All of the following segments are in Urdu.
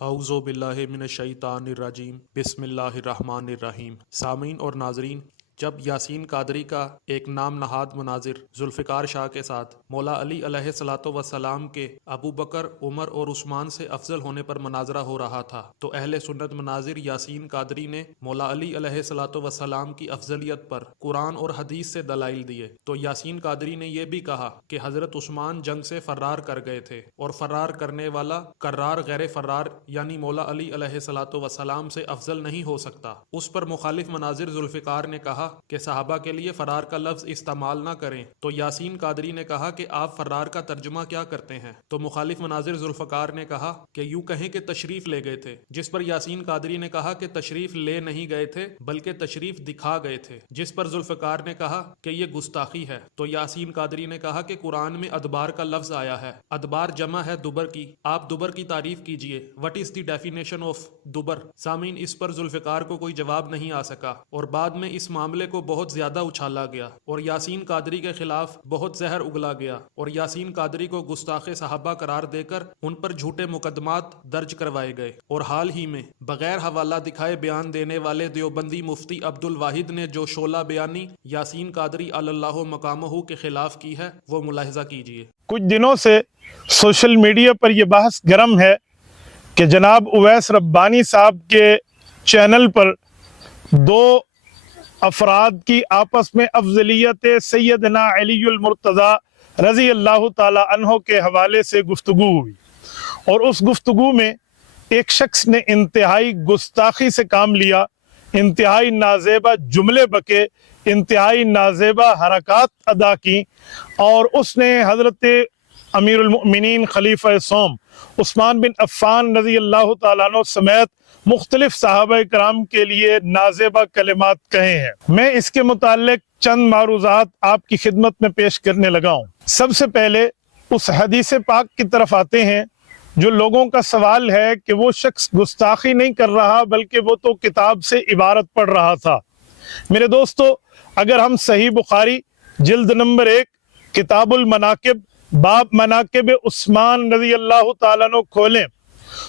اعوذ باللہ من الشیطان الرجیم بسم اللہ الرحمن الرحیم۔ سامعین اور ناظرین، جب یاسین قادری کا ایک نام نہاد مناظر ذوالفقار شاہ کے ساتھ مولا علی علیہ الصلوۃ والسلام کے ابو بکر، عمر اور عثمان سے افضل ہونے پر مناظرہ ہو رہا تھا، تو اہل سنت مناظر یاسین قادری نے مولا علی علیہ الصلوۃ والسلام کی افضلیت پر قرآن اور حدیث سے دلائل دیے۔ تو یاسین قادری نے یہ بھی کہا کہ حضرت عثمان جنگ سے فرار کر گئے تھے، اور فرار کرنے والا کرار غیر فرار یعنی مولا علی علیہ الصلوۃ والسلام سے افضل نہیں ہو سکتا۔ اس پر مخالف مناظر ذوالفقار نے کہا کہ صحابہ کے لیے فرار کا لفظ استعمال نہ کریں، تو یاسین قادری نے کہا کہ آپ فرار کا ترجمہ کیا کرتے ہیں؟ تو مخالف مناظر ذوالفقار نے کہا کہ یوں کہیں کہ تشریف لے گئے تھے، جس پر یاسین قادری نے کہا کہ تشریف لے نہیں گئے تھے بلکہ تشریف دکھا گئے تھے، جس پر ذوالفقار نے کہا کہ یہ گستاخی ہے۔ تو یاسین قادری نے کہا کہ قرآن میں ادبار کا لفظ آیا ہے، ادبار جمع ہے دبر کی، آپ دبر کی تعریف کیجئے، what is the definition of دبر؟ سامعین، اس پر ذوالفقار کو کوئی جواب نہیں آ سکا، اور بعد میں اس معاملے کو بہت زیادہ اچھالا گیا اور یاسین قادری کے خلاف بہت زہر اگلا گیا، اور یاسین قادری کو گستاخ صحابہ قرار دے کر ان پر جھوٹے مقدمات درج کروائے گئے۔ اور حال ہی میں بغیر حوالہ دکھائے بیان دینے والے دیوبندی مفتی عبد الواحد نے جو شعلہ بیانی یاسین قادری علی اللہ مقامہ کے خلاف کی ہے، وہ ملاحظہ کیجیے۔ کچھ دنوں سے سوشل میڈیا پر یہ بحث گرم ہے کہ جناب اویس ربانی صاحب کے چینل پر دو افراد کی آپس میں افضلیت سیدنا علی المرتضی رضی اللہ تعالی عنہ کے حوالے سے گفتگو ہوئی، اور اس گفتگو میں ایک شخص نے انتہائی گستاخی سے کام لیا، انتہائی نازیبہ جملے بکے، انتہائی نازیبہ حرکات ادا کی، اور اس نے حضرت امیر المؤمنین خلیفہ سوم عثمان بن عفان رضی اللہ تعالیٰ عنہ سمیت مختلف صحابہ کرام کے لیے نازیبہ کلمات کہے ہیں۔ میں اس کے متعلق چند معروضات آپ کی خدمت میں پیش کرنے لگا ہوں۔ سب سے پہلے اس حدیث پاک کی طرف آتے ہیں جو لوگوں کا سوال ہے کہ وہ شخص گستاخی نہیں کر رہا بلکہ وہ تو کتاب سے عبارت پڑھ رہا تھا۔ میرے دوستو، اگر ہم صحیح بخاری جلد نمبر 1 کتاب المناقب باب مناقب عثمان رضی اللہ تعالیٰ عنہ کھولیں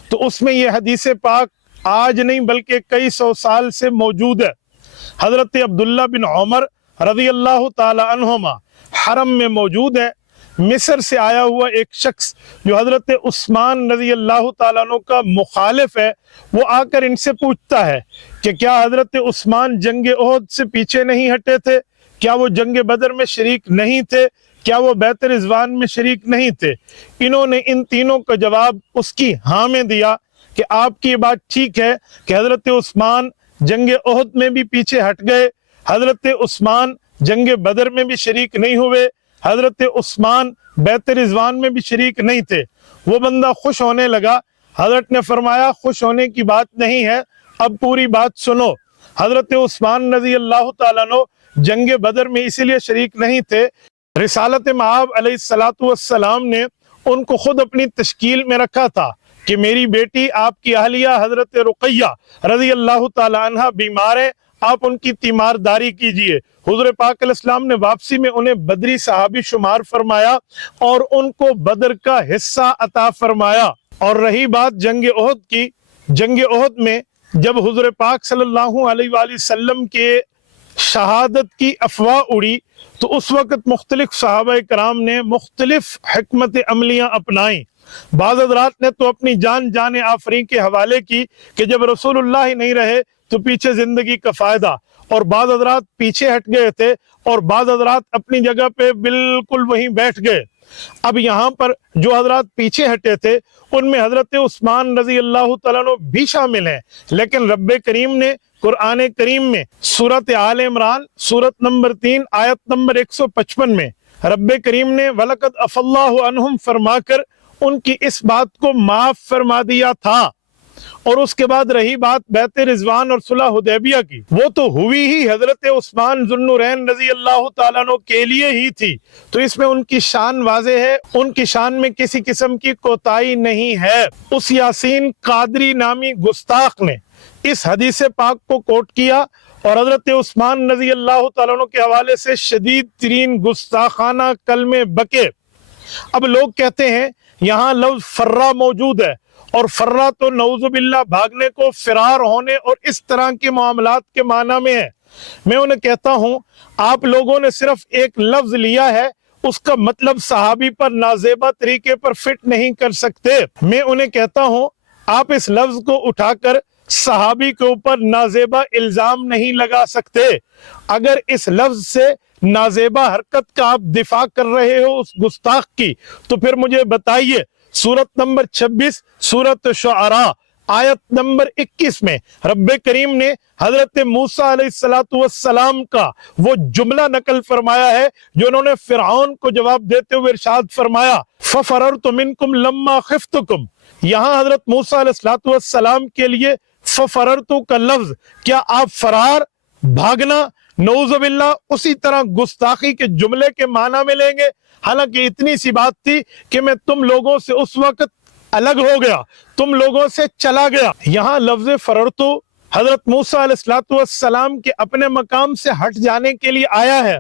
تو اس میں یہ حدیث پاک آج نہیں بلکہ کئی سو سال سے موجود ہے۔ حضرت عبداللہ بن عمر رضی اللہ تعالی عنہما حرم میں موجود ہے۔ مصر سے آیا ہوا ایک شخص جو حضرت عثمان رضی اللہ تعالیٰ عنہ کا مخالف ہے، وہ آ کر ان سے پوچھتا ہے کہ کیا حضرت عثمان جنگ احد سے پیچھے نہیں ہٹے تھے؟ کیا وہ جنگ بدر میں شریک نہیں تھے؟ کیا وہ بیعت رضوان میں شریک نہیں تھے؟ انہوں نے ان تینوں کا جواب اس کی ہاں میں دیا کہ آپ کی بات ٹھیک ہے کہ حضرت عثمان جنگ احد میں بھی پیچھے ہٹ گئے، حضرت عثمان جنگ بدر میں بھی شریک نہیں ہوئے، حضرت عثمان بیعت رضوان میں بھی شریک نہیں تھے۔ وہ بندہ خوش ہونے لگا۔ حضرت نے فرمایا خوش ہونے کی بات نہیں ہے، اب پوری بات سنو۔ حضرت عثمان رضی اللہ تعالیٰ عنہ جنگ بدر میں اسی لیے شریک نہیں تھے، رسالت مآب علیہ السلام نے ان کو خود اپنی تشکیل میں رکھا تھا کہ میری بیٹی آپ کی اہلیہ حضرت رقیہ رضی اللہ تعالی عنہ بیمار ہے، آپ ان کی تیمارداری کیجئے۔ حضور پاک علیہ السلام نے واپسی میں انہیں بدری صحابی شمار فرمایا اور ان کو بدر کا حصہ عطا فرمایا۔ اور رہی بات جنگ احد کی، جنگ احد میں جب حضور پاک صلی اللہ علیہ وآلہ وسلم کے شہادت کی افواہ اڑی تو اس وقت مختلف صحابہ کرام نے مختلف حکمت عملیاں اپنائیں۔ بعض حضرات نے تو اپنی جان آفرین کے حوالے کی کہ جب رسول اللہ ہی نہیں رہے تو پیچھے زندگی کا فائدہ، اور بعض حضرات پیچھے ہٹ گئے تھے اور بعض حضرات اپنی جگہ پہ بالکل وہیں بیٹھ گئے۔ اب یہاں پر جو حضرات پیچھے ہٹے تھے ان میں حضرت عثمان رضی اللہ تعالیٰ عنہ بھی شامل ہیں، لیکن رب کریم نے قرآن کریم میں سورۃ آل عمران سورت نمبر 3 آیت نمبر 155 میں رب کریم نے وَلَقَدْ عَفَا اللَّهُ عَنْهُمْ فرما کر ان کی اس بات کو معاف فرما دیا تھا۔ اور اس کے بعد رہی بات بیعت رضوان اور صلح حدیبیہ کی، وہ تو ہوئی ہی حضرت عثمان ذو النورین رضی اللہ تعالیٰ عنہ کے لیے ہی تھی، تو اس میں ان کی شان واضح ہے، ان کی شان میں کسی قسم کی کوتاہی نہیں ہے۔ اس یاسین قادری نامی گستاخ نے اس حدیث پاک کو کوٹ کیا اور حضرت عثمان رضی اللہ تعالیٰ عنہ کے حوالے سے شدید ترین گستاخانہ کلمے بکے۔ اب لوگ کہتے ہیں یہاں لفظ فرہ موجود ہے اور فرا تو نعوذ باللہ بھاگنے کو، فرار ہونے اور اس طرح کے معاملات کے معنی میں ہے۔ میں انہیں کہتا ہوں آپ لوگوں نے صرف ایک لفظ لیا ہے، اس کا مطلب صحابی پر نازیبہ طریقے پر فٹ نہیں کر سکتے۔ میں انہیں کہتا ہوں آپ اس لفظ کو اٹھا کر صحابی کے اوپر نازیبہ الزام نہیں لگا سکتے۔ اگر اس لفظ سے نازیبہ حرکت کا آپ دفاع کر رہے ہو اس گستاخ کی، تو پھر مجھے بتائیے سورت نمبر 26 سورت شعراء آیت نمبر 21 میں رب کریم نے حضرت موسیٰ علیہ السلام کا وہ جملہ نقل فرمایا ہے جو انہوں نے فرعون کو جواب دیتے ہوئے ارشاد فرمایا فَفَرَرْتُ مِنْكُمْ لَمَّا خِفْتُكُمْ۔ یہاں حضرت موسیٰ علیہ السلام کے لیے فَفَرَرْتُ کا لفظ کیا آپ فرار، بھاگنا، نعوذ باللہ اسی طرح گستاخی کے جملے کے معنی میں لیں گے؟ حالانکہ اتنی سی بات تھی کہ میں تم لوگوں سے اس وقت الگ ہو گیا، تم لوگوں سے چلا گیا۔ یہاں لفظ فررتو حضرت موسیٰ علیہ السلام کے اپنے مقام سے ہٹ جانے کے لیے آیا ہے،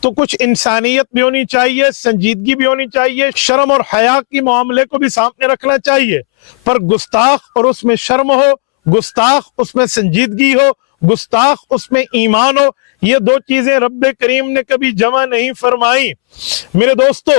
تو کچھ انسانیت بھی ہونی چاہیے، سنجیدگی بھی ہونی چاہیے، شرم اور حیا کی معاملے کو بھی سامنے رکھنا چاہیے۔ پر گستاخ اور اس میں شرم ہو، گستاخ اس میں سنجیدگی ہو، گستاخ اس میں ایمان ہو، یہ دو چیزیں رب کریم نے کبھی جمع نہیں فرمائی۔ میرے دوستو،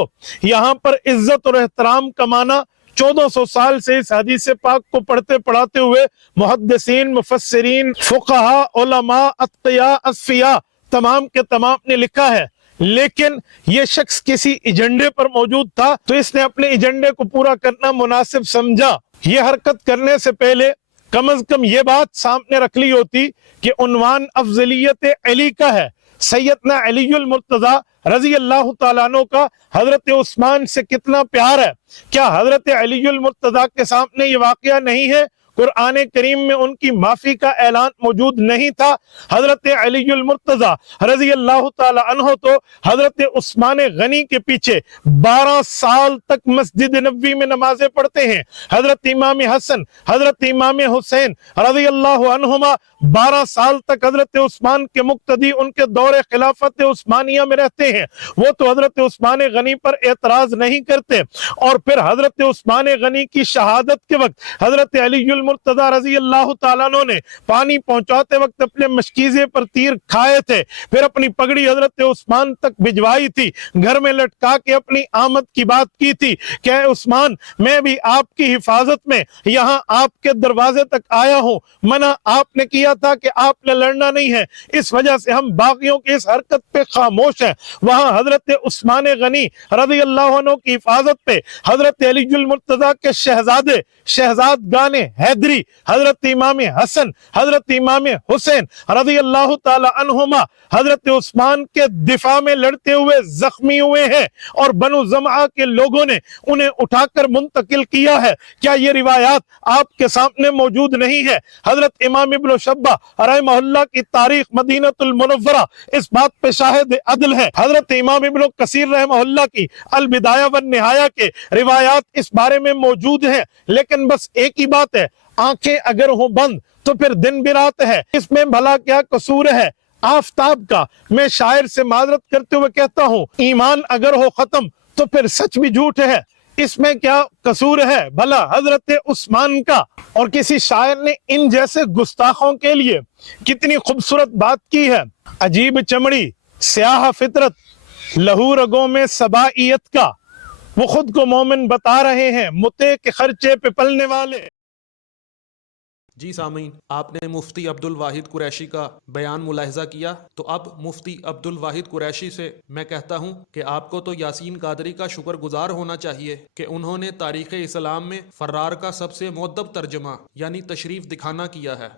یہاں پر عزت اور احترام کا معنی 1400 سال سے اس حدیث پاک کو پڑھتے پڑھاتے ہوئے محدثین، مفسرین، فقہاء، علماء، اتقیاء، اصفیاء تمام کے تمام نے لکھا ہے، لیکن یہ شخص کسی ایجنڈے پر موجود تھا تو اس نے اپنے ایجنڈے کو پورا کرنا مناسب سمجھا۔ یہ حرکت کرنے سے پہلے کم از کم یہ بات سامنے رکھ لی ہوتی کہ عنوان افضلیت علی کا ہے، سیدنا علی المرتضی رضی اللہ تعالیٰ عنہ کا حضرت عثمان سے کتنا پیار ہے۔ کیا حضرت علی المرتضی کے سامنے یہ واقعہ نہیں ہے؟ قرآن کریم میں ان کی معافی کا اعلان موجود نہیں تھا؟ حضرت علی المرتضی رضی اللہ تعالیٰ عنہ تو حضرت عثمان غنی کے پیچھے 12 سال تک مسجد نبوی میں نمازیں پڑھتے ہیں۔ حضرت امام حسن، حضرت امام حسین رضی اللہ عنہما 12 سال تک حضرت عثمان کے مقتدی ان کے دور خلافت عثمانیہ میں رہتے ہیں، وہ تو حضرت عثمان غنی پر اعتراض نہیں کرتے۔ اور پھر حضرت عثمان غنی کی شہادت کے وقت حضرت علی المرتضی رضی اللہ تعالیٰ عنہ نے پانی پہنچاتے وقت اپنے مشکیزے پر تیر کھائے تھے، پھر اپنی پگڑی حضرت عثمان تک بھجوائی تھی، گھر میں لٹکا کے اپنی آمد کی بات کی تھی کہ اے عثمان، میں بھی آپ کی حفاظت میں یہاں آپ کے دروازے تک آیا ہوں، منع آپ نے کیا تھا کہ آپ نے لڑنا نہیں ہے، اس وجہ سے ہم باغیوں کی اس حرکت پہ خاموش ہیں۔ وہاں حضرت عثمان غنی رضی اللہ عنہ کی حفاظت پہ حضرت علی المرتضی کے شہزادے، شہزادگان حیدری، حضرت امام حسن، حضرت امام حسین رضی اللہ تعالی عنہما حضرت عثمان کے دفاع میں لڑتے ہوئے زخمی ہوئے ہیں، اور بنو زمعہ کے لوگوں نے انہیں اٹھا کر منتقل کیا ہے۔ کیا یہ روایات آپ کے سامنے موجود نہیں ہے؟ حضرت امام ابن شبہ رحمہ اللہ کی تاریخ مدینہ المنورہ اس بات پہ شاہد عدل ہے۔ حضرت امام ابن کثیر رحمہ اللہ کی البدایہ والنہایہ کے روایات اس بارے میں موجود ہیں، لیکن بس ایک ہی بات ہے، آنکھیں اگر ہوں بند تو پھر دن بھی رات ہے، اس میں بھلا کیا قصور ہے آفتاب کا؟ میں شاعر سے معذرت کرتے ہوئے کہتا ہوں، ایمان اگر ہو ختم تو پھر سچ بھی جھوٹ ہے، اس میں کیا قصور ہے بھلا حضرت عثمان کا؟ اور کسی شاعر نے ان جیسے گستاخوں کے لیے کتنی خوبصورت بات کی ہے، عجیب چمڑی، سیاہ فطرت، لہو رگوں میں صبائیت کا، وہ خود کو مومن بتا رہے ہیں، متے کے خرچے پہ پلنے والے۔ جی سامعین، آپ نے مفتی عبد الواحد قریشی کا بیان ملاحظہ کیا، تو اب مفتی عبد الواحد قریشی سے میں کہتا ہوں کہ آپ کو تو یاسین قادری کا شکر گزار ہونا چاہیے کہ انہوں نے تاریخ اسلام میں فرار کا سب سے مؤدب ترجمہ یعنی تشریف دکھانا کیا ہے،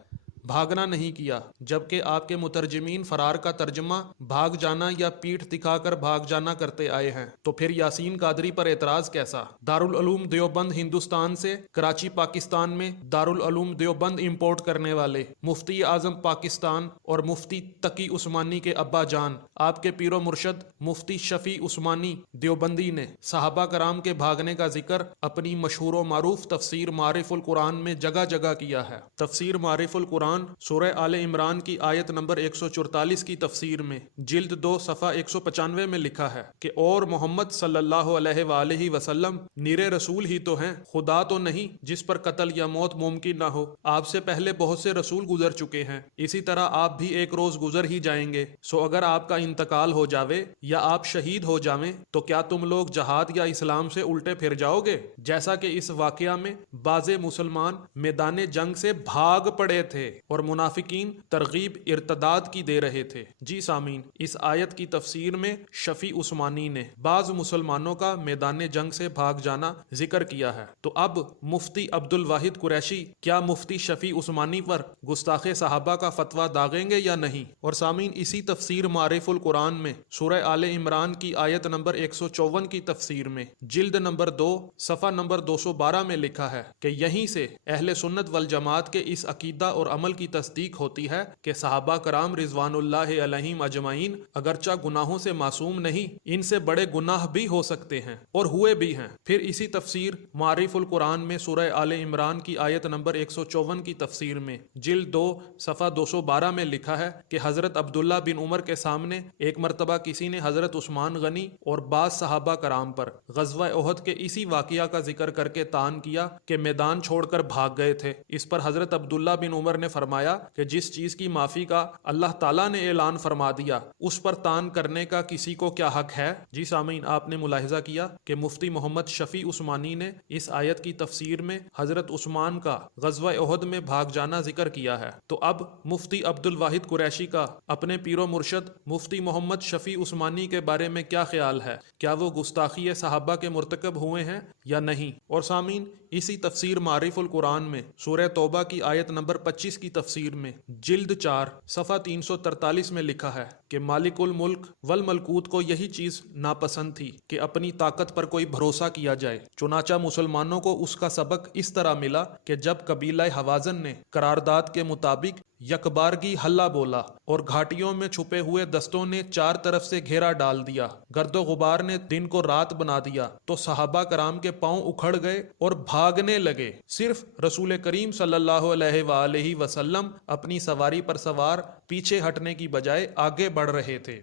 بھاگنا نہیں کیا، جبکہ آپ کے مترجمین فرار کا ترجمہ بھاگ جانا یا پیٹھ دکھا کر بھاگ جانا کرتے آئے ہیں، تو پھر یاسین قادری پر اعتراض کیسا؟ دارالعلوم دیوبند ہندوستان سے کراچی پاکستان میں دارالعلوم دیوبند امپورٹ کرنے والے مفتی اعظم پاکستان اور مفتی تقی عثمانی کے ابا جان آپ کے پیر و مرشد مفتی شفیع عثمانی دیوبندی نے صحابہ کرام کے بھاگنے کا ذکر اپنی مشہور و معروف تفسیر معارف القرآن میں جگہ جگہ کیا ہے۔ تفسیر معارف القرآن قرآن سورہ آل عمران کی آیت نمبر 144 کی تفسیر میں جلد 2 صفحہ 195 میں لکھا ہے کہ اور محمد صلی اللہ علیہ وآلہ وسلم نیرے رسول ہی تو ہیں، خدا تو نہیں جس پر قتل یا موت ممکن نہ ہو۔ آپ سے پہلے بہت سے رسول گزر چکے ہیں، اسی طرح آپ بھی ایک روز گزر ہی جائیں گے۔ سو اگر آپ کا انتقال ہو جاوے یا آپ شہید ہو جاویں تو کیا تم لوگ جہاد یا اسلام سے الٹے پھر جاؤ گے؟ جیسا کہ اس واقعہ میں بعض مسلمان میدان جنگ سے بھاگ پڑے تھے اور منافقین ترغیب ارتداد کی دے رہے تھے۔ جی سامعین، اس آیت کی تفسیر میں شفیع عثمانی نے بعض مسلمانوں کا میدان جنگ سے بھاگ جانا ذکر کیا ہے۔ تو اب مفتی عبد الواحد قریشی کیا مفتی شفیع عثمانی پر گستاخ صحابہ کا فتویٰ داغیں گے یا نہیں؟ اور سامعین، اسی تفسیر معارف القرآن میں سورہ آل عمران کی آیت نمبر 154 کی تفسیر میں جلد نمبر 2 صفحہ نمبر 212 میں لکھا ہے کہ یہیں سے اہل سنت والجماعت کے اس عقیدہ اور عمل کی تصدیق ہوتی ہے کہ صحابہ کرام رضوان اللہ علیہم اجمعین اگرچہ گناہوں سے معصوم نہیں، ان سے بڑے گناہ بھی ہو سکتے ہیں اور ہوئے بھی ہیں۔ پھر اسی تفسیر معارف القرآن میں سورہ آل عمران کی آیت نمبر 154 کی تفسیر میں جلد 2 صفحہ 212 میں لکھا ہے کہ حضرت عبداللہ بن عمر کے سامنے ایک مرتبہ کسی نے حضرت عثمان غنی اور بعض صحابہ کرام پر غزوہ احد کے اسی واقعہ کا ذکر کر کے طعن کیا کہ میدان چھوڑ کر بھاگ گئے تھے۔ اس پر حضرت عبداللہ بن عمر نے فرمایا کہ جس چیز کی معافی کا اللہ تعالیٰ نے اعلان فرما دیا اس پر طعن کرنے کا کسی کو کیا حق ہے؟ جی سامعین، آپ نے ملاحظہ کیا کہ مفتی محمد شفیع عثمانی نے اس آیت کی تفسیر میں حضرت عثمان کا غزوہ احد میں بھاگ جانا ذکر کیا ہے۔ تو اب مفتی عبد الواحد قریشی کا اپنے پیر و مرشد مفتی محمد شفیع عثمانی کے بارے میں کیا خیال ہے؟ کیا وہ گستاخی صحابہ کے مرتکب ہوئے ہیں یا نہیں؟ اور سامعین، اسی تفسیر معارف القرآن میں سورہ توبہ کی آیت نمبر 25 کی تفسیر میں جلد 4 صفحہ 343 میں لکھا ہے کہ مالک الملک والملکوت کو یہی چیز ناپسند تھی کہ اپنی طاقت پر کوئی بھروسہ کیا جائے، چنانچہ مسلمانوں کو اس کا سبق اس طرح ملا کہ جب قبیلہ حوازن نے قرارداد کے مطابق یکبارگی حلہ بولا اور گھاٹیوں میں چھپے ہوئے دستوں نے چار طرف سے گھیرا ڈال دیا، گرد و غبار نے دن کو رات بنا دیا، تو صحابہ کرام کے پاؤں اکھڑ گئے اور بھاگنے لگے۔ صرف رسول کریم صلی اللہ علیہ وآلہ وسلم اپنی سواری پر سوار پیچھے ہٹنے کی بجائے آگے بڑھ رہے تھے،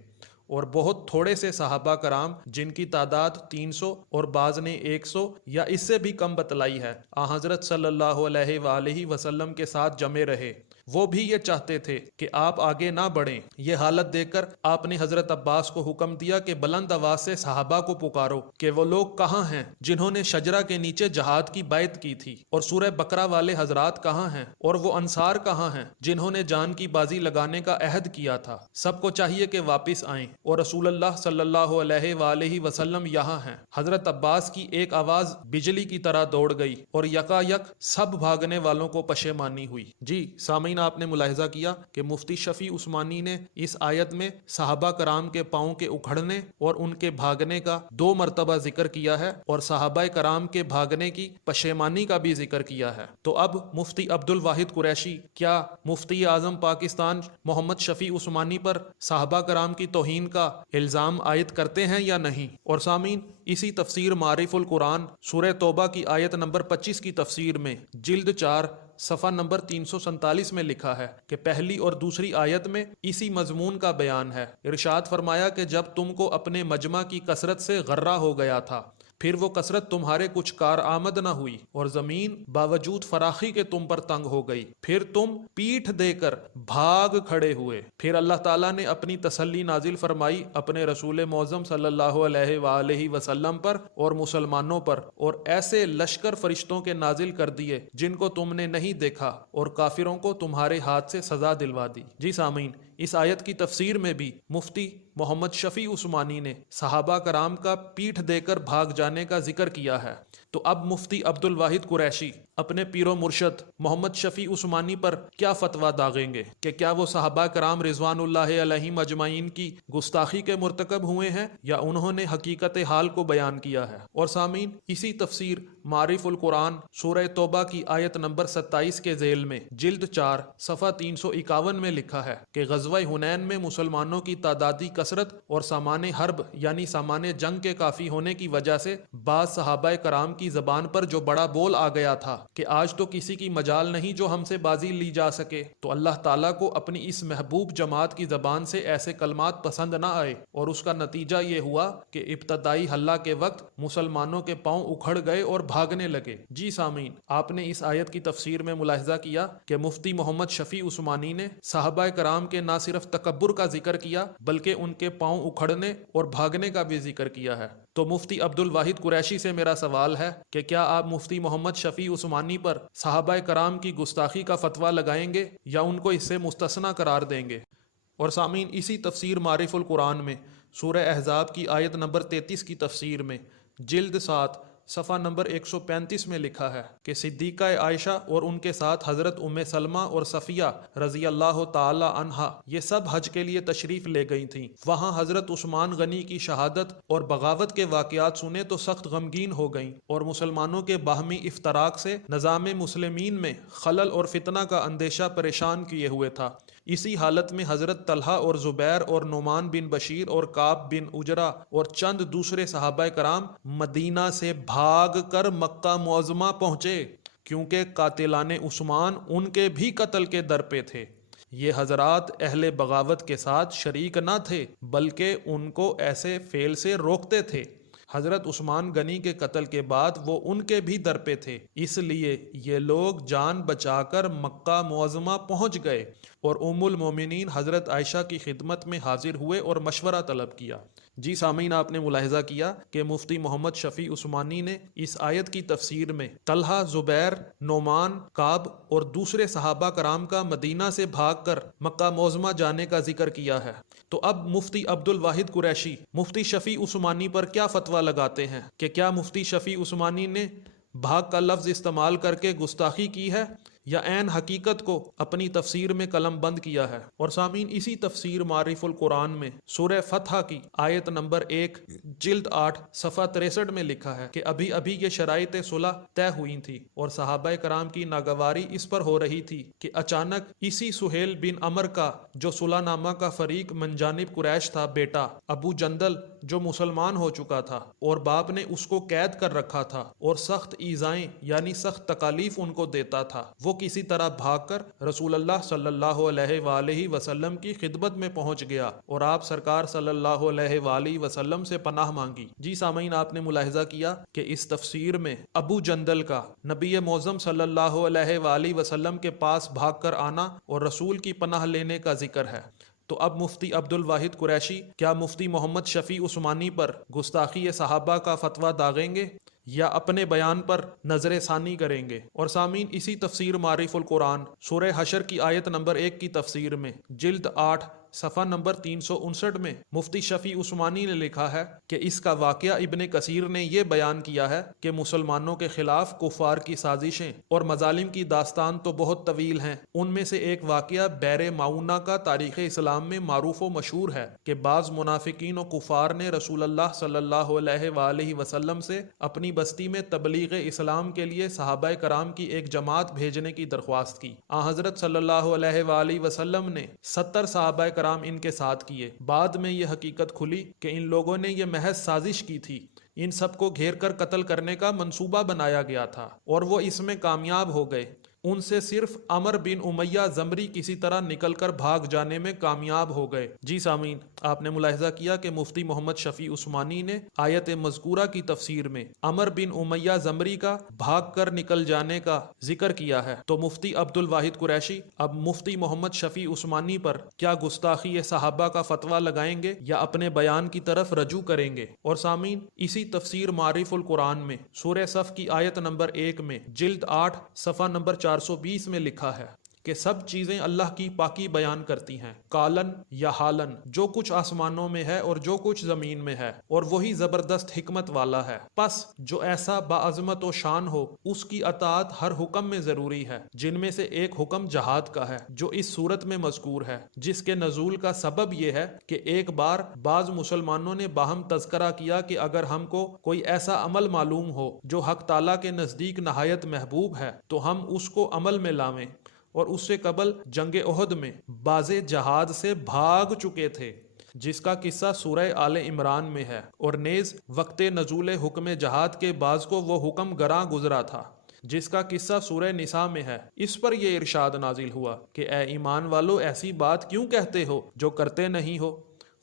اور بہت تھوڑے سے صحابہ کرام جن کی تعداد 300 اور بعض نے 100 یا اس سے بھی کم بتلائی ہے، آن حضرت صلی اللہ علیہ وآلہ وسلم کے ساتھ جمے رہے۔ وہ بھی یہ چاہتے تھے کہ آپ آگے نہ بڑھیں۔ یہ حالت دیکھ کر آپ نے حضرت عباس کو حکم دیا کہ بلند آواز سے صحابہ کو پکارو کہ وہ لوگ کہاں ہیں جنہوں نے شجرہ کے نیچے جہاد کی بیعت کی تھی، اور سورہ بقرہ والے حضرات کہاں ہیں، اور وہ انصار کہاں ہیں جنہوں نے جان کی بازی لگانے کا عہد کیا تھا۔ سب کو چاہیے کہ واپس آئیں، اور رسول اللہ صلی اللہ علیہ وآلہ وسلم یہاں ہیں۔ حضرت عباس کی ایک آواز بجلی کی طرح دوڑ گئی اور یکا یک سب بھاگنے والوں کو پشیمانی ہوئی۔ جی سامعین، آپ نے ملاحظہ کیا کہ مفتی شفیع عثمانی نے اس آیت میں صحابہ کرام کے پاؤں کے اکھڑنے اور ان کے بھاگنے کا 2 مرتبہ ذکر کیا ہے، اور صحابہ کرام کے بھاگنے کی پشیمانی کا بھی ذکر کیا ہے۔ تو اب مفتی عبد الواحد قریشی کیا مفتی اعظم پاکستان محمد شفیع عثمانی پر صحابہ کرام کی توہین کا الزام عائد کرتے ہیں یا نہیں؟ اور سامعین، اسی تفسیر معارف القرآن سورہ توبہ کی آیت نمبر 25 کی تفسیر میں جلد 4 صفحہ نمبر 347 میں لکھا ہے کہ پہلی اور دوسری آیت میں اسی مضمون کا بیان ہے۔ ارشاد فرمایا کہ جب تم کو اپنے مجمع کی کثرت سے غرہ ہو گیا تھا، پھر وہ کثرت تمہارے کچھ کارآمد نہ ہوئی، اور زمین باوجود فراخی کے تم پر تنگ ہو گئی، پھر تم پیٹھ دے کر بھاگ کھڑے ہوئے۔ پھر اللہ تعالیٰ نے اپنی تسلی نازل فرمائی اپنے رسول معظم صلی اللہ علیہ وآلہ وسلم پر اور مسلمانوں پر، اور ایسے لشکر فرشتوں کے نازل کر دیے جن کو تم نے نہیں دیکھا، اور کافروں کو تمہارے ہاتھ سے سزا دلوا دی۔ جی سامعین، اس آیت کی تفسیر میں بھی مفتی محمد شفیع عثمانی نے صحابہ کرام کا پیٹھ دے کر بھاگ جانے کا ذکر کیا ہے۔ تو اب مفتی عبد الواحد قریشی اپنے پیر و مرشد محمد شفیع عثمانی پر کیا فتویٰ داغیں گے کہ کیا وہ صحابہ کرام رضوان اللہ علیہم اجمعین کی گستاخی کے مرتکب ہوئے ہیں یا انہوں نے حقیقت حال کو بیان کیا ہے؟ اور سامعین، اسی تفسیر معارف القرآن سورہ توبہ کی آیت نمبر 27 کے ذیل میں جلد 4 صفحہ 351 میں لکھا ہے کہ غزوہ حنین میں مسلمانوں کی تعدادی کثرت اور سامان حرب یعنی سامان جنگ کے کافی ہونے کی وجہ سے بعض صحابہ کرام کی زبان پر جو بڑا بول آ گیا تھا کہ آج تو کسی کی مجال نہیں جو ہم سے بازی لی جا سکے، تو اللہ تعالیٰ کو اپنی اس محبوب جماعت کی زبان سے ایسے کلمات پسند نہ آئے، اور اس کا نتیجہ یہ ہوا کہ ابتدائی حلہ کے وقت مسلمانوں کے پاؤں اکھڑ گئے اور بھاگنے لگے۔ جی سامعین، آپ نے اس آیت کی تفسیر میں ملاحظہ کیا کہ مفتی محمد شفیع عثمانی نے صحابہ کرام کے نہ صرف تکبر کا ذکر کیا بلکہ ان کے پاؤں اکھڑنے اور بھاگنے کا بھی ذکر کیا ہے۔ تو مفتی عبد الواحد قریشی سے میرا سوال ہے کہ کیا آپ مفتی محمد شفیع عثمانی پر صحابہ کرام کی گستاخی کا فتویٰ لگائیں گے یا ان کو اس سے مستثنیٰ قرار دیں گے؟ اور سامعین، اسی تفسیر معارف القرآن میں سورہ احزاب کی آیت نمبر 33 کی تفسیر میں جلد 7 صفحہ نمبر 135 میں لکھا ہے کہ صدیقہ عائشہ اور ان کے ساتھ حضرت ام سلمہ اور صفیہ رضی اللہ تعالی عنہا یہ سب حج کے لیے تشریف لے گئی تھیں۔ وہاں حضرت عثمان غنی کی شہادت اور بغاوت کے واقعات سنے تو سخت غمگین ہو گئیں اور مسلمانوں کے باہمی افتراق سے نظام مسلمین میں خلل اور فتنہ کا اندیشہ پریشان کیے ہوئے تھا۔ اسی حالت میں حضرت طلحہ اور زبیر اور نعمان بن بشیر اور کعب بن اجرا اور چند دوسرے صحابہ کرام مدینہ سے بھاگ کر مکہ معظمہ پہنچے، کیونکہ قاتلان عثمان ان کے بھی قتل کے در پہ تھے۔ یہ حضرات اہل بغاوت کے ساتھ شریک نہ تھے بلکہ ان کو ایسے فعل سے روکتے تھے۔ حضرت عثمان غنی کے قتل کے بعد وہ ان کے بھی در پہ تھے، اس لیے یہ لوگ جان بچا کر مکہ معظمہ پہنچ گئے اور ام المومنین حضرت عائشہ کی خدمت میں حاضر ہوئے اور مشورہ طلب کیا۔ جی سامعین، آپ نے ملاحظہ کیا کہ مفتی محمد شفیع عثمانی نے اس آیت کی تفسیر میں طلحہ، زبیر، نعمان، کعب اور دوسرے صحابہ کرام کا مدینہ سے بھاگ کر مکہ معظمہ جانے کا ذکر کیا ہے۔ تو اب مفتی عبد الواحد قریشی مفتی شفیع عثمانی پر کیا فتویٰ لگاتے ہیں کہ کیا مفتی شفیع عثمانی نے بھاگ کا لفظ استعمال کر کے گستاخی کی ہے یا عین حقیقت کو اپنی تفسیر میں قلم بند کیا ہے؟ اور سامعین، اسی تفسیر معارف القرآن میں سورہ فتح کی آیت نمبر 1 جلد 8 صفحہ 63 میں لکھا ہے کہ ابھی ابھی یہ شرائط صلح طے ہوئی تھی اور صحابہ کرام کی ناگواری اس پر ہو رہی تھی کہ اچانک اسی سہیل بن عمر کا جو صلح نامہ کا فریق من جانب قریش تھا بیٹا ابو جندل جو مسلمان ہو چکا تھا اور باپ نے اس کو قید کر رکھا تھا اور سخت ایذائیں یعنی سخت تکالیف ان کو دیتا تھا، وہ کسی طرح بھاگ کر رسول اللہ صلی اللہ علیہ وآلہ وسلم کی خدمت میں پہنچ گیا اور آپ سرکار صلی اللہ علیہ وآلہ وسلم سے پناہ مانگی۔ جی سامعین، آپ نے ملاحظہ کیا کہ اس تفسیر میں ابو جندل کا نبی معظم صلی اللہ علیہ وآلہ وسلم کے پاس بھاگ کر آنا اور رسول کی پناہ لینے کا ذکر ہے۔ تو اب مفتی عبد الواحد قریشی کیا مفتی محمد شفیع عثمانی پر گستاخی صحابہ کا فتویٰ داغیں گے یا اپنے بیان پر نظر ثانی کریں گے؟ اور سامعین، اسی تفسیر معارف القرآن سورہ حشر کی آیت نمبر 1 کی تفسیر میں جلد 8 صفحہ نمبر 359 میں مفتی شفیع عثمانی نے لکھا ہے کہ اس کا واقعہ ابن کثیر نے یہ بیان کیا ہے کہ مسلمانوں کے خلاف کفار کی سازشیں اور مظالم کی داستان تو بہت طویل ہیں۔ ان میں سے ایک واقعہ بیر معونہ کا تاریخ اسلام میں معروف و مشہور ہے کہ بعض منافقین و کفار نے رسول اللہ صلی اللہ علیہ وآلہ وسلم سے اپنی بستی میں تبلیغ اسلام کے لیے صحابہ کرام کی ایک جماعت بھیجنے کی درخواست کی۔ حضرت صلی اللہ علیہ وآلہ وسلم نے 70 صحابہ کرام ان کے ساتھ کیے۔ بعد میں یہ حقیقت کھلی کہ ان لوگوں نے یہ محض سازش کی تھی، ان سب کو گھیر کر قتل کرنے کا منصوبہ بنایا گیا تھا اور وہ اس میں کامیاب ہو گئے۔ ان سے صرف عمر بن امیہ زمری کسی طرح نکل کر بھاگ جانے میں کامیاب ہو گئے۔ جی سامعین، آپ نے ملاحظہ کیا کہ مفتی محمد شفیع عثمانی نے آیت مذکورہ کی تفسیر میں عمر بن امیہ زمری کا بھاگ کر نکل جانے کا ذکر کیا ہے۔ تو مفتی عبد الواحد قریشی اب مفتی محمد شفیع عثمانی پر کیا گستاخی صحابہ کا فتویٰ لگائیں گے یا اپنے بیان کی طرف رجوع کریں گے؟ اور سامعین، اسی تفسیر معارف القرآن میں سورہ صف کی آیت نمبر 1 میں جلد 8 صفحہ نمبر 420 میں لکھا ہے کہ سب چیزیں اللہ کی پاکی بیان کرتی ہیں، کالن یا حالن، جو کچھ آسمانوں میں ہے اور جو کچھ زمین میں ہے، اور وہی زبردست حکمت والا ہے۔ پس جو ایسا باعظمت و شان ہو اس کی اطاعت ہر حکم میں ضروری ہے، جن میں سے ایک حکم جہاد کا ہے جو اس صورت میں مذکور ہے، جس کے نزول کا سبب یہ ہے کہ ایک بار بعض مسلمانوں نے باہم تذکرہ کیا کہ اگر ہم کو کوئی ایسا عمل معلوم ہو جو حق تعالیٰ کے نزدیک نہایت محبوب ہے تو ہم اس کو عمل میں لاویں، اور اس سے قبل جنگ احد میں باز جہاد سے بھاگ چکے تھے، جس کا قصہ سورہ آل عمران میں ہے، اور نیز وقت نزول حکم جہاد کے بعض کو وہ حکم گراں گزرا تھا۔ جس کا قصہ سورہ نساء میں ہے، اس پر یہ ارشاد نازل ہوا کہ اے ایمان والو ایسی بات کیوں کہتے ہو جو کرتے نہیں ہو؟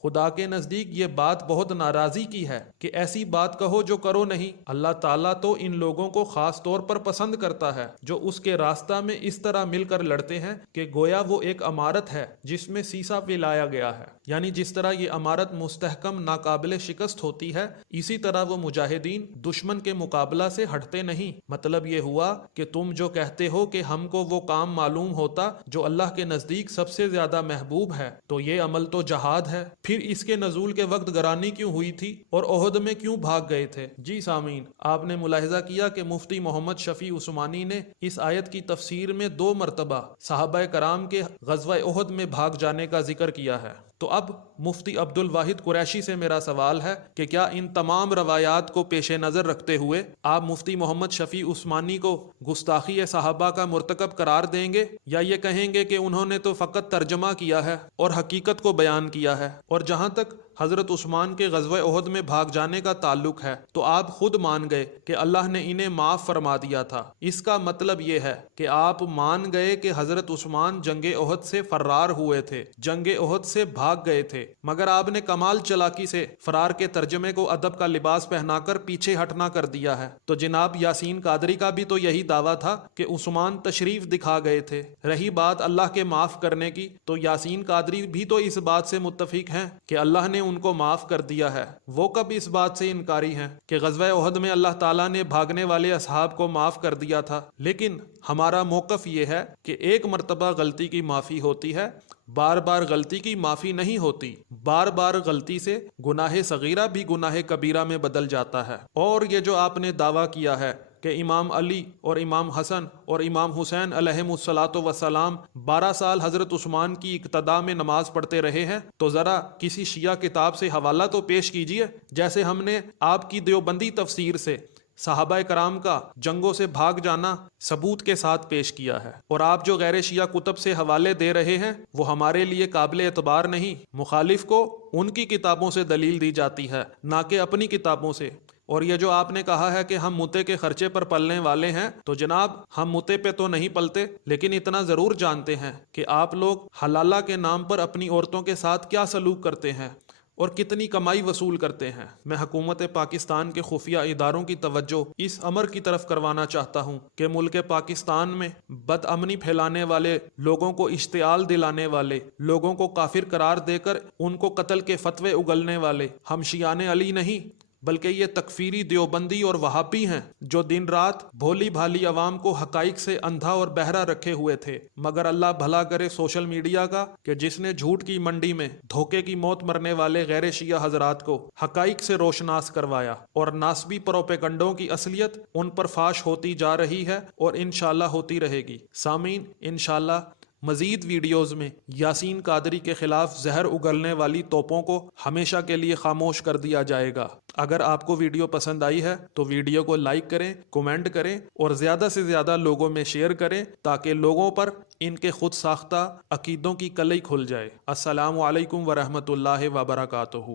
خدا کے نزدیک یہ بات بہت ناراضی کی ہے کہ ایسی بات کہو جو کرو نہیں۔ اللہ تعالیٰ تو ان لوگوں کو خاص طور پر پسند کرتا ہے جو اس کے راستہ میں اس طرح مل کر لڑتے ہیں کہ گویا وہ ایک عمارت ہے جس میں سیسا پلایا گیا ہے، یعنی جس طرح یہ عمارت مستحکم ناقابل شکست ہوتی ہے، اسی طرح وہ مجاہدین دشمن کے مقابلہ سے ہٹتے نہیں۔ مطلب یہ ہوا کہ تم جو کہتے ہو کہ ہم کو وہ کام معلوم ہوتا جو اللہ کے نزدیک سب سے زیادہ محبوب ہے، تو یہ عمل تو جہاد ہے۔ پھر اس کے نزول کے وقت گرانی کیوں ہوئی تھی اور احد میں کیوں بھاگ گئے تھے؟ جی سامعین، آپ نے ملاحظہ کیا کہ مفتی محمد شفیع عثمانی نے اس آیت کی تفسیر میں 2 مرتبہ صحابہ کرام کے غزوہ احد میں بھاگ جانے کا ذکر کیا ہے۔ تو اب مفتی عبد الواحد قریشی سے میرا سوال ہے کہ کیا ان تمام روایات کو پیش نظر رکھتے ہوئے آپ مفتی محمد شفیع عثمانی کو گستاخی صحابہ کا مرتکب قرار دیں گے، یا یہ کہیں گے کہ انہوں نے تو فقط ترجمہ کیا ہے اور حقیقت کو بیان کیا ہے؟ اور جہاں تک حضرت عثمان کے غزوہ احد میں بھاگ جانے کا تعلق ہے تو آپ خود مان گئے کہ اللہ نے انہیں معاف فرما دیا تھا۔ اس کا مطلب یہ ہے کہ آپ مان گئے کہ حضرت عثمان جنگ احد سے فرار ہوئے تھے، جنگ احد سے بھاگ گئے تھے، مگر آپ نے کمال چلاکی سے فرار کے ترجمے کو ادب کا لباس پہنا کر پیچھے ہٹنا کر دیا ہے۔ تو جناب یاسین قادری کا بھی تو یہی دعویٰ تھا کہ عثمان تشریف دکھا گئے تھے۔ رہی بات اللہ کے معاف کرنے کی، تو یاسین قادری بھی تو اس بات سے متفق ہیں کہ اللہ نے ان کو معاف کر دیا ہے۔ وہ کب اس بات سے انکاری ہیں کہ غزوہ احد میں اللہ تعالیٰ نے بھاگنے والے اصحاب کو معاف کر دیا تھا؟ لیکن ہمارا موقف یہ ہے کہ ایک مرتبہ غلطی کی معافی ہوتی ہے، بار بار غلطی کی معافی نہیں ہوتی۔ بار بار غلطی سے گناہ صغیرہ بھی گناہ کبیرہ میں بدل جاتا ہے۔ اور یہ جو آپ نے دعویٰ کیا ہے کہ امام علی اور امام حسن اور امام حسین علیہم الصلاۃ والسلام 12 سال حضرت عثمان کی اقتداء میں نماز پڑھتے رہے ہیں، تو ذرا کسی شیعہ کتاب سے حوالہ تو پیش کیجئے، جیسے ہم نے آپ کی دیوبندی تفسیر سے صحابہ کرام کا جنگوں سے بھاگ جانا ثبوت کے ساتھ پیش کیا ہے۔ اور آپ جو غیر شیعہ کتب سے حوالے دے رہے ہیں وہ ہمارے لیے قابل اعتبار نہیں۔ مخالف کو ان کی کتابوں سے دلیل دی جاتی ہے، نہ کہ اپنی کتابوں سے۔ اور یہ جو آپ نے کہا ہے کہ ہم متے کے خرچے پر پلنے والے ہیں، تو جناب ہم متے پہ تو نہیں پلتے، لیکن اتنا ضرور جانتے ہیں کہ آپ لوگ حلالہ کے نام پر اپنی عورتوں کے ساتھ کیا سلوک کرتے ہیں اور کتنی کمائی وصول کرتے ہیں۔ میں حکومت پاکستان کے خفیہ اداروں کی توجہ اس امر کی طرف کروانا چاہتا ہوں کہ ملک پاکستان میں بد امنی پھیلانے والے لوگوں کو اشتعال دلانے والے لوگوں کو کافر قرار دے کر ان کو قتل کے فتوے اگلنے والے ہم شیعان علی نہیں، بلکہ یہ تکفیری دیوبندی اور وہابی ہیں جو دن رات بھولی بھالی عوام کو حقائق سے اندھا اور بہرا رکھے ہوئے تھے۔ مگر اللہ بھلا کرے سوشل میڈیا کا کہ جس نے جھوٹ کی منڈی میں دھوکے کی موت مرنے والے غیر شیعہ حضرات کو حقائق سے روشناس کروایا، اور ناسبی پروپیگنڈوں کی اصلیت ان پر فاش ہوتی جا رہی ہے اور انشاءاللہ ہوتی رہے گی۔ سامعین، انشاءاللہ مزید ویڈیوز میں یاسین قادری کے خلاف زہر اگلنے والی توپوں کو ہمیشہ کے لیے خاموش کر دیا جائے گا۔ اگر آپ کو ویڈیو پسند آئی ہے تو ویڈیو کو لائک کریں، کومنٹ کریں اور زیادہ سے زیادہ لوگوں میں شیئر کریں تاکہ لوگوں پر ان کے خود ساختہ عقیدوں کی کلئی کھل جائے۔ السلام علیکم ورحمۃ اللہ وبرکاتہ۔